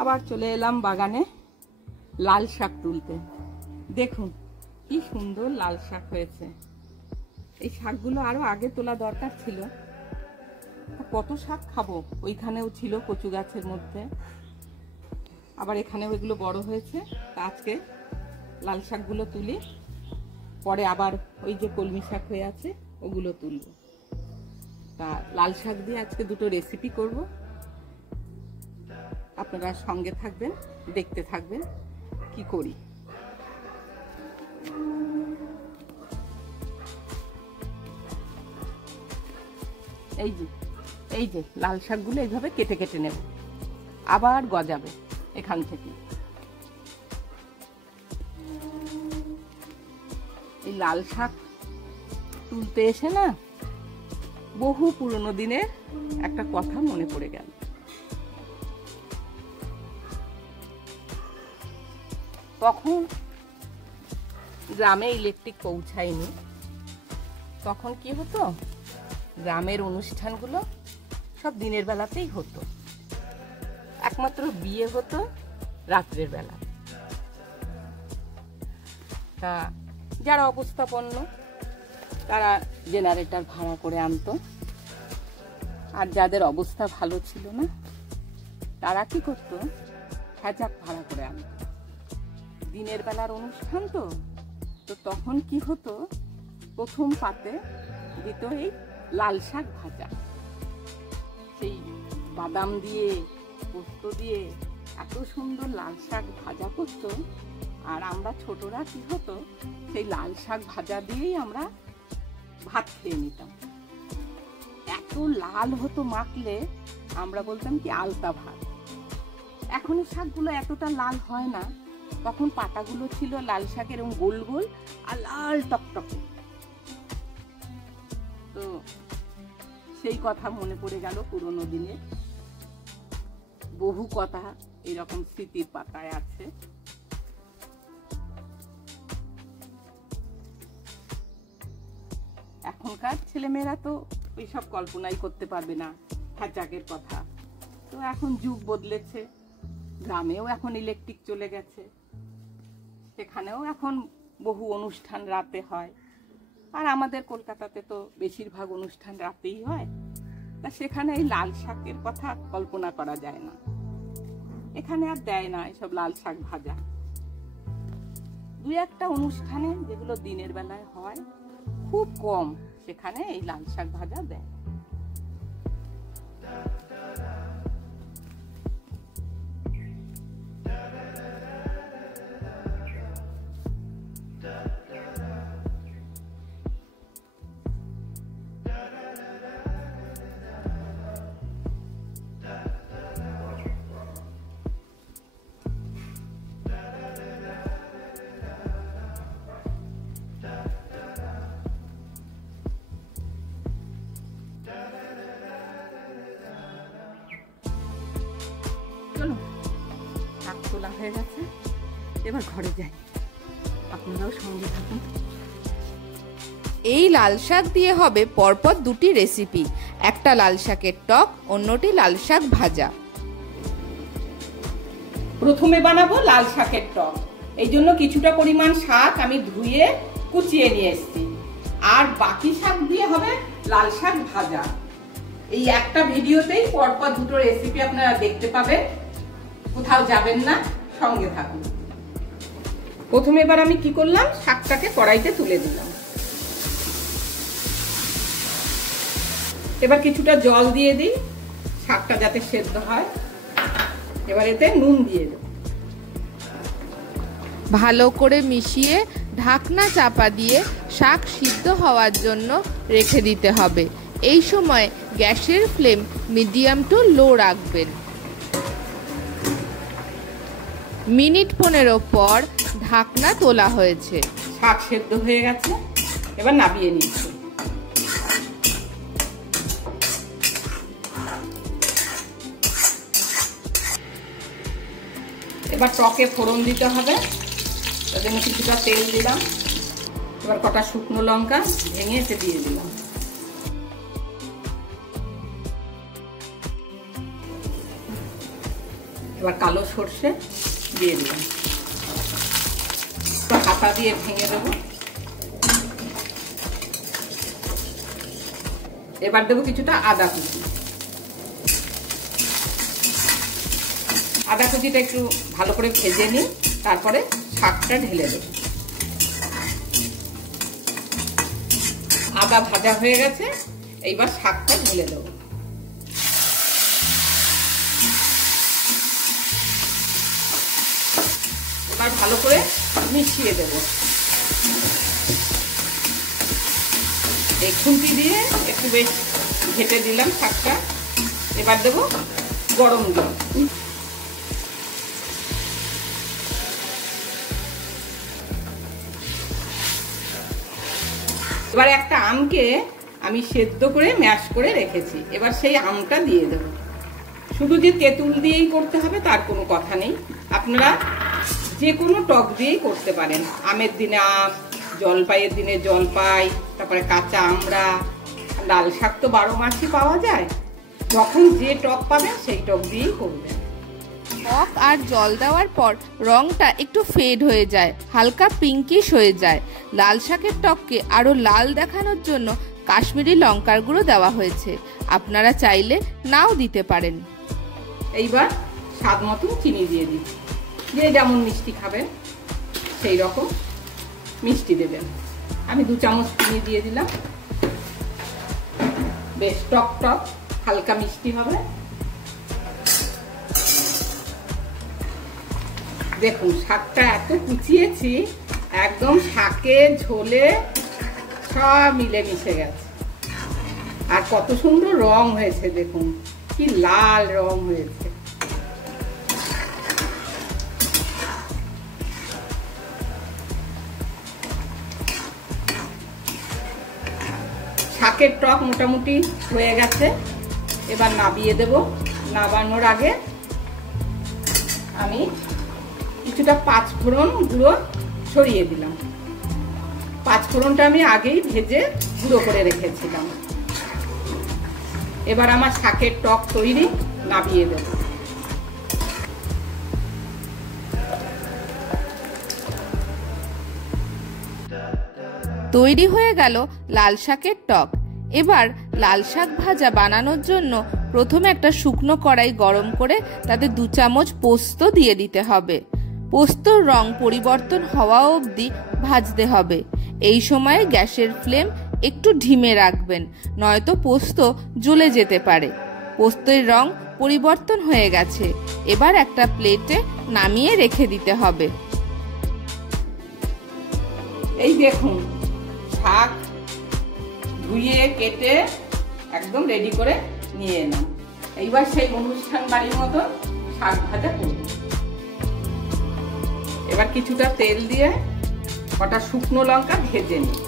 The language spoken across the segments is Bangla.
আবার চলে এলাম বাগানে লাল শাক তুলতে। দেখুন কি সুন্দর লাল শাক হয়েছে। এই শাকগুলো আরো আগে তোলা দরকার ছিল। কত শাক খাবো, ওইখানেও ছিল কচু গাছের মধ্যে, আবার এখানেও এগুলো বড় হয়েছে। তা আজকে লাল শাকগুলো তুলি, পরে আবার ওই যে কলমি শাক হয়ে আছে ওগুলো তুলব। তা লাল শাক দিয়ে আজকে দুটো রেসিপি করব। আপনারা সঙ্গে থাকবেন, দেখতে থাকবেন কি করি। এই যে লাল শাকগুলো এইভাবে কেটে কেটে নেব, আবার গজাবে এখান থেকে। এই লাল শাক তুলতে এসে না বহু পুরনো দিনের একটা কথা মনে পড়ে গেল। তখন গ্রামে ইলেকট্রিক পৌঁছায়নি। তখন কি হতো, গ্রামের অনুষ্ঠানগুলো সব দিনের বেলাতেই হতো, একমাত্র বিয়ে হতো রাত্রের বেলা। তা যারা অবস্থাপন্ন তারা জেনারেটর ভাড়া করে আনতো, আর যাদের অবস্থা ভালো ছিল না তারা কি করতো, হ্যাজাক ভাড়া করে আনতো। দিনের বেলার অনুষ্ঠান তো তখন কি হতো, প্রথম পাতে দিত এই লাল শাক ভাজা। সেই বাদাম দিয়ে পোস্ত দিয়ে এত সুন্দর লাল শাক ভাজা করতো। আর আমরা ছোটরা কি হতো, সেই লাল শাক ভাজা দিয়েই আমরা ভাত খেয়ে নিতাম। এত লাল হতো মাখলে, আমরা বলতাম কি আলতা ভাত। এখন এই শাকগুলো এতটা লাল হয় না, তখন পাতাগুলো ছিল লাল শাকের এরকম গোল গোল আর লাল টকটকে। তো সেই কথা মনে পড়ে গেল পুরনো দিনে। বহু কথা এরকম স্মৃতির পাতায় আছে। এখনকার ছেলেমেয়েরা তো ওইসব কল্পনাই করতে পারবে না হ্যাচাকের কথা। তো এখন যুগ বদলেছে, গ্রামেও এখন ইলেকট্রিক চলে গেছে, সেখানেও এখন বহু অনুষ্ঠান রাতে হয়। আর আমাদের কলকাতাতে তো বেশিরভাগ অনুষ্ঠান রাতেই হয়। তা সেখানে এই লাল শাকের কথা কল্পনা করা যায় না। এখানে আর দেয় না এসব লাল শাক ভাজা। দুই একটা অনুষ্ঠানে যেগুলো দিনের বেলায় হয় খুব কম, সেখানে এই লাল শাক ভাজা দেয়। চলো, শাক তোলা হয়ে গেছে, এবার ঘরে যাই। আপনারাও সঙ্গে থাকুন। এই লাল শাক দিয়ে হবে পরপর দুটি রেসিপি, একটা লাল শাকের টক, অন্যটি লাল শাক ভাজা। প্রথমে বানাবো লাল শাকের টক। এই জন্য কিছুটা পরিমাণ শাক আমি ধুয়ে কুচিয়ে নিয়ে এসেছি, আর বাকি শাক দিয়ে হবে লাল শাক ভাজা। এই একটা ভিডিওতেই পরপর দুটো রেসিপি আপনারা দেখতে পাবেন, কোথাও যাবেন না, সঙ্গে থাকুন। প্রথমে এবার আমি কি করলাম, শাকটাকে কড়াইতে তুলে দিলাম। এবার কিছুটা জল দিয়ে দিই, শাকটা যাতে সেদ্ধ হয়। এবার এতে নুন দিয়ে দেব। ভালো করে মিশিয়ে ঢাকনা চাপা দিয়ে শাক সিদ্ধ হওয়ার জন্য রেখে দিতে হবে। এই সময় গ্যাসের ফ্লেম মিডিয়াম টু লো রাখবেন। মিনিট 15 পর ঢাকনা তোলা হয়েছে। শাক সেদ্ধ হয়ে গেছে, এবার নামিয়ে নিচ্ছি। এবার টকে ফোড়ন দিতে হবে, তার জন্য কিছুটা তেল দিলাম। এবার কটা শুকনো লঙ্কা ভেঙে এতে দিয়ে দিলাম। এবার কালো সর্ষে দিয়ে দিলাম, হাতা দিয়ে ভেঙে দেবো। এবার দেবো কিছুটা আদা কুচি। আদা কুচিটা একটু ভালো করে ভেজে নিই, তারপরে শাকটা ঢেলে দেবো। আদা ভাজা হয়ে গেছে, এইবার শাকটা ঢেলে দেবো। এবার ভালো করে মিশিয়ে দেবো। এই খুন্তি দিয়ে একটু বেশ ঘেটে দিলাম শাকটা। এবার দেবো গরম জল। এবার একটা আমকে আমি সেদ্ধ করে ম্যাশ করে রেখেছি, এবার সেই আমটা দিয়ে দেবো। শুধু যে তেঁতুল দিয়েই করতে হবে তার কোনো কথা নেই, আপনারা যে কোনো টক দিয়েই করতে পারেন। আমের দিনে আম, জলপাইয়ের দিনে জলপাই, তারপরে কাঁচা আমড়া, লাল শাক তো 12 মাসই পাওয়া যায়। যখন যে টক পাবেন সেই টক দিয়েই করবেন। টক আর জল দেওয়ার পর রংটা একটু ফেড হয়ে যায়, হালকা পিঙ্কিশ হয়ে যায়। লাল শাকের টককে আরো লাল দেখানোর জন্য কাশ্মীরি লঙ্কার গুঁড়ো দেওয়া হয়েছে, আপনারা চাইলে নাও দিতে পারেন। এইবার স্বাদ মতো চিনি দিয়ে দিই, যে যেমন মিষ্টি খাবেন সেই রকম মিষ্টি দেবেন। আমি 2 চামচ চিনি দিয়ে দিলাম, বেশ টক টক হালকা মিষ্টি হবে। দেখুন শাকটা এত কুচিয়েছি, একদম শাকে ঝোলে সব মিলে মিশে গেছে। আর কত সুন্দর রং হয়েছে, দেখুন কি লাল রং হয়েছে। শাকের টক মোটামুটি হয়ে গেছে, এবার নাবিয়ে দেব। নাবানোর আগে আমি কিছুটা 5 ফোড়ন গুঁড়ো ছড়িয়ে দিলাম। 5 ফোড়নটা আমি আগেই ভেজে গুঁড়ো করে রেখেছিলাম। এবার আমার শাকের টক তৈরি, নাবিয়ে দেব। তৈরি হয়ে গেল লাল শাকের টক। এবার লাল শাক ভাজা বানানোর জন্য প্রথমে একটা শুকনো কড়াই গরম করে তাতে 2 চামচ পোস্ত দিয়ে দিতে হবে। পোস্তর রং পরিবর্তন হওয়া অবধি ভাজতে হবে। এই সময়ে গ্যাসের ফ্লেম একটু ধিমে রাখবেন, নয়তো পোস্ত জ্বলে যেতে পারে। পোস্তের রং পরিবর্তন হয়ে গেছে, এবার একটা প্লেটে নামিয়ে রেখে দিতে হবে। এই দেখুন শাক ধুয়ে কেটে একদম রেডি করে নিয়ে এলাম। এইবার সেই অনুষ্ঠান বাড়ির মতো শাক ভাজা করব। এবার কিছুটা তেল দিয়ে কটা শুকনো লঙ্কা ভেজে নিই।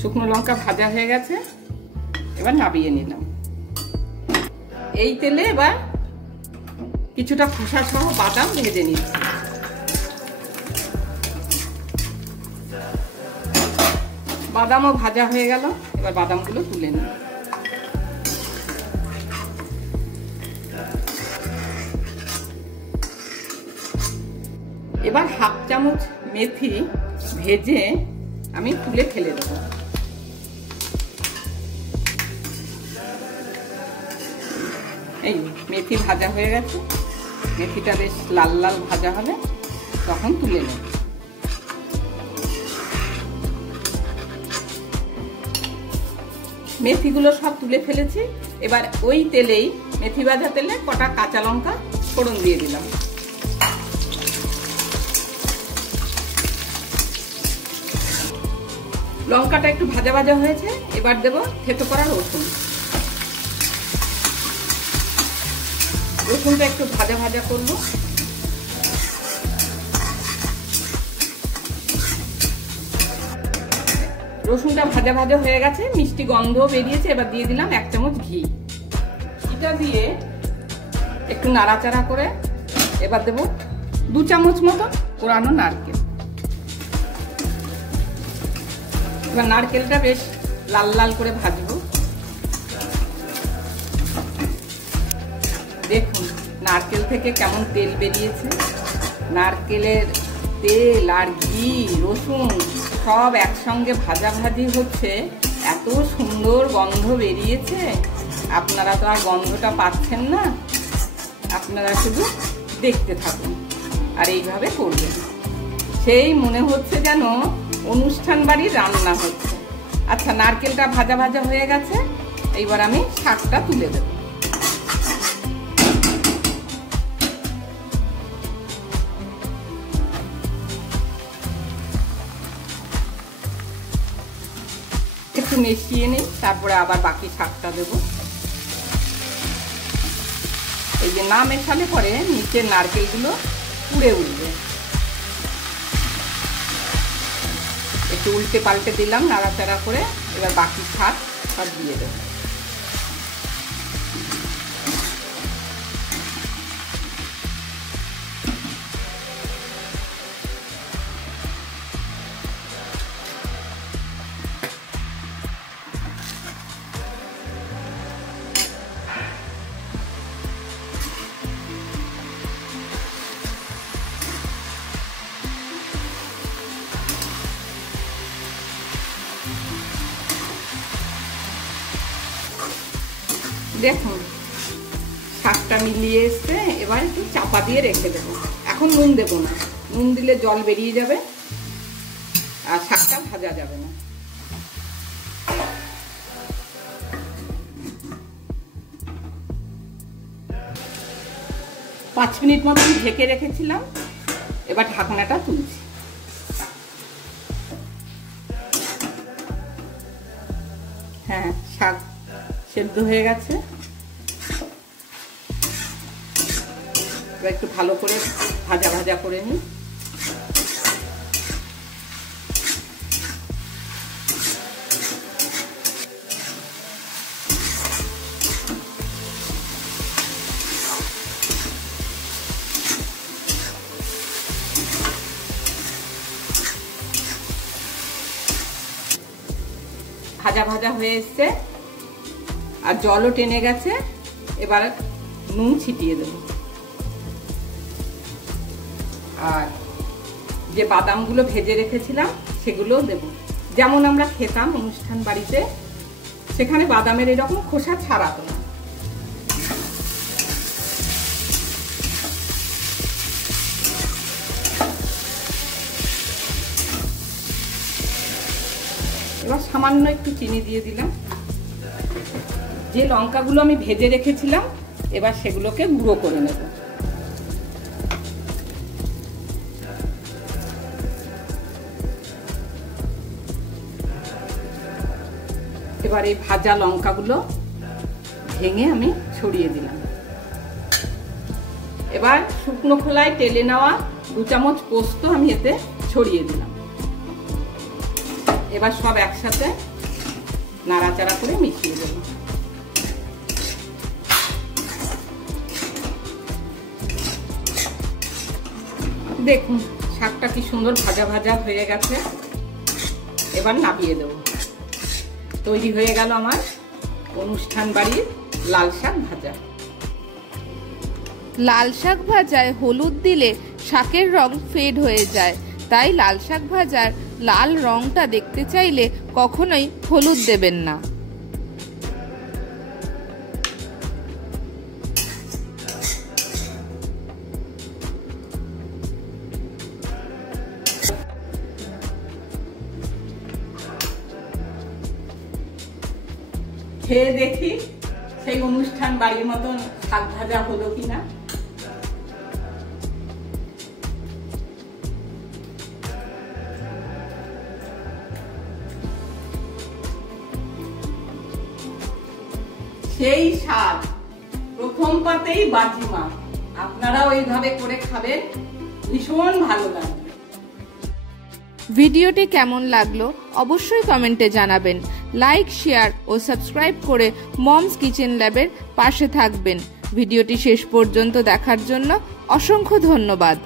শুকনো লঙ্কা ভাজা হয়ে গেছে, এবার নাবিয়ে নিলাম। এই তেলে এবার কিছুটা খোসা সহ বাদাম ভেজে নিচ্ছি। বাদামও ভাজা হয়ে গেল, এবার বাদামগুলো তুলে নিই। এবার 1/2 চামচ মেথি ভেজে আমি তুলে ফেলে দেবো। এই মেথি ভাজা হয়ে গেছে, মেথিটা বেশ লাল লাল ভাজা হবে, তখন তুলে নেব। মেথিগুলো সব তুলে ফেলেছি। এবার ওই তেলেই, মেথি ভাজা তেলে কটা কাঁচা লঙ্কা ফোড়ন দিয়ে দিলাম। লঙ্কাটা একটু ভাজা ভাজা হয়েছে, এবার দেব থেতো করা রসুন। রসুনটা একটু ভাজা ভাজা করব। রসুনটা ভাজা ভাজা হয়ে গেছে, মিষ্টি গন্ধ বেরিয়েছে। এবার দিয়ে দিলাম 1 চামচ ঘি। ঘিটা দিয়ে একটু নাড়াচাড়া করে এবার দেব 2 চামচ মতো কোরানো নারকেল। এবার নারকেলটা বেশ লাল লাল করে ভাজবো। দেখুন নারকেল থেকে কেমন তেল বেরিয়েছে। নারকেলের তেল আর ঘি রসুন সব একসঙ্গে ভাজাভাজি হচ্ছে, এত সুন্দর গন্ধ বেরিয়েছে। আপনারা তো আর গন্ধটা পাচ্ছেন না, আপনারা শুধু দেখতে থাকুন আর এইভাবে করবেন। সেই মনে হচ্ছে যেন অনুষ্ঠান বাড়ির রান্না হচ্ছে। আচ্ছা, নারকেলটা ভাজা ভাজা হয়ে গেছে, এইবার আমি শাকটা তুলে দেব। একটু মিশিয়ে নিই, তারপরে আবার বাকি শাকটা দেবো। এই যে না মেশালে পরে নিচের নারকেলগুলো পুড়ে উঠবে। একটু উল্টে পাল্টে দিলাম নাড়াচাড়া করে, এবার বাকি শাক সব দিয়ে দেবো। দেখুন শাকটা মিলিয়ে এসছে, এবার একটু চাপা দিয়ে রেখে দেবো। এখন নুন দেবো না, নুন দিলে জল বেরিয়ে যাবে আর শাকটা ভাজা যাবে না। পাঁচ মিনিট মতো ঢেকে রেখেছিলাম, এবার ঢাকনাটা তুলছি। হ্যাঁ, শাক সেদ্ধ হয়ে গেছে। এবার একটু ভালো করে ভাজা ভাজা করে নিই। ভাজা ভাজা হয়ে এসছে আর জলও টেনে গেছে। এবার নুন ছিটিয়ে দেব আর যে বাদামগুলো ভেজে রেখেছিলাম সেগুলোও দেব। যেমন আমরা খেতাম অনুষ্ঠান বাড়িতে, সেখানে বাদামের এরকম খোসা ছাড়াতো না। এবার সামান্য একটু চিনি দিয়ে দিলাম। যে লঙ্কাগুলো আমি ভেজে রেখেছিলাম এবার সেগুলোকে গুঁড়ো করে নেব। এবার এই ভাজা লঙ্কাগুলো ভেঙে আমি ছড়িয়ে দিলাম। এবার শুকনো খোলায় টেলে নেওয়া 2 চামচ পোস্ত আমি এতে ছড়িয়ে দিলাম। এবার সব একসাথে নাড়াচাড়া করে মিশিয়ে দেব। দেখুন শাকটা কি সুন্দর ভাজা ভাজা হয়ে গেছে। এবার নামিয়ে দেব। তৈরি হয়ে গেল আমার অনুষ্ঠান বাড়ির লাল শাক ভাজা। লাল শাক ভাজায় হলুদ দিলে শাকের রং ফেড হয়ে যায়, তাই লাল শাক ভাজার লাল রংটা দেখতে চাইলে কখনোই হলুদ দেবেন না। খেয়ে দেখি সেই অনুষ্ঠান বাড়ির মতন শাক ভাজা হলো কিনা। সেই স্বাদ, প্রথম পাতেই বাজিমা। আপনারাও এইভাবে করে খাবেন, ভীষণ ভালো লাগবে। ভিডিওটি কেমন লাগলো অবশ্যই কমেন্টে জানাবেন। লাইক, শেয়ার ও সাবস্ক্রাইব করে মমস কিচেন ল্যাবের পাশে থাকবেন। ভিডিওটি শেষ পর্যন্ত দেখার জন্য অসংখ্য ধন্যবাদ।